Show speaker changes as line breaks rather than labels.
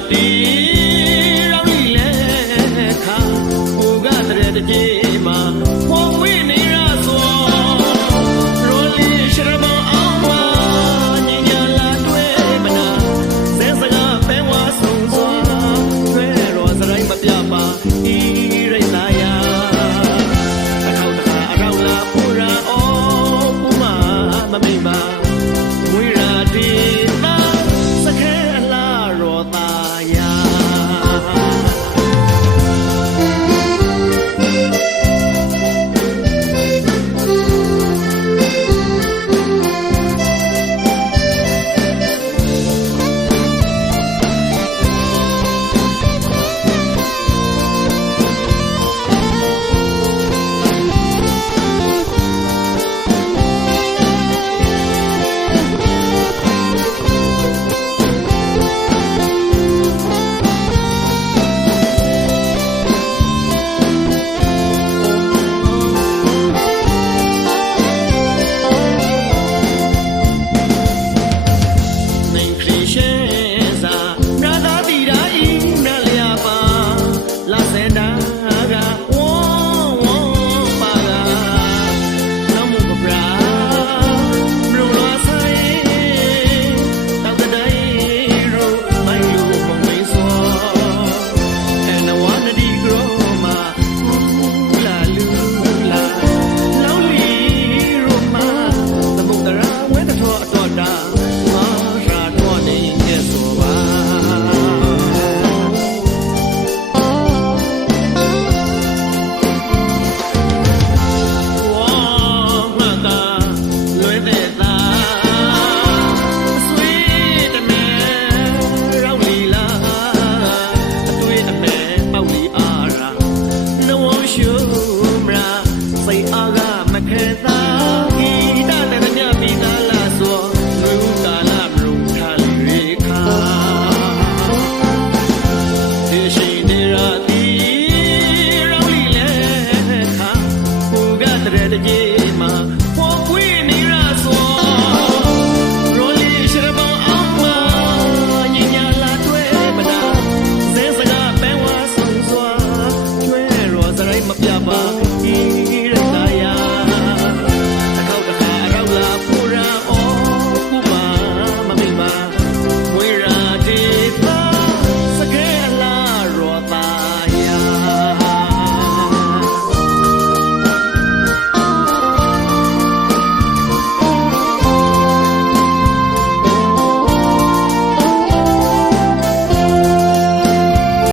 ti.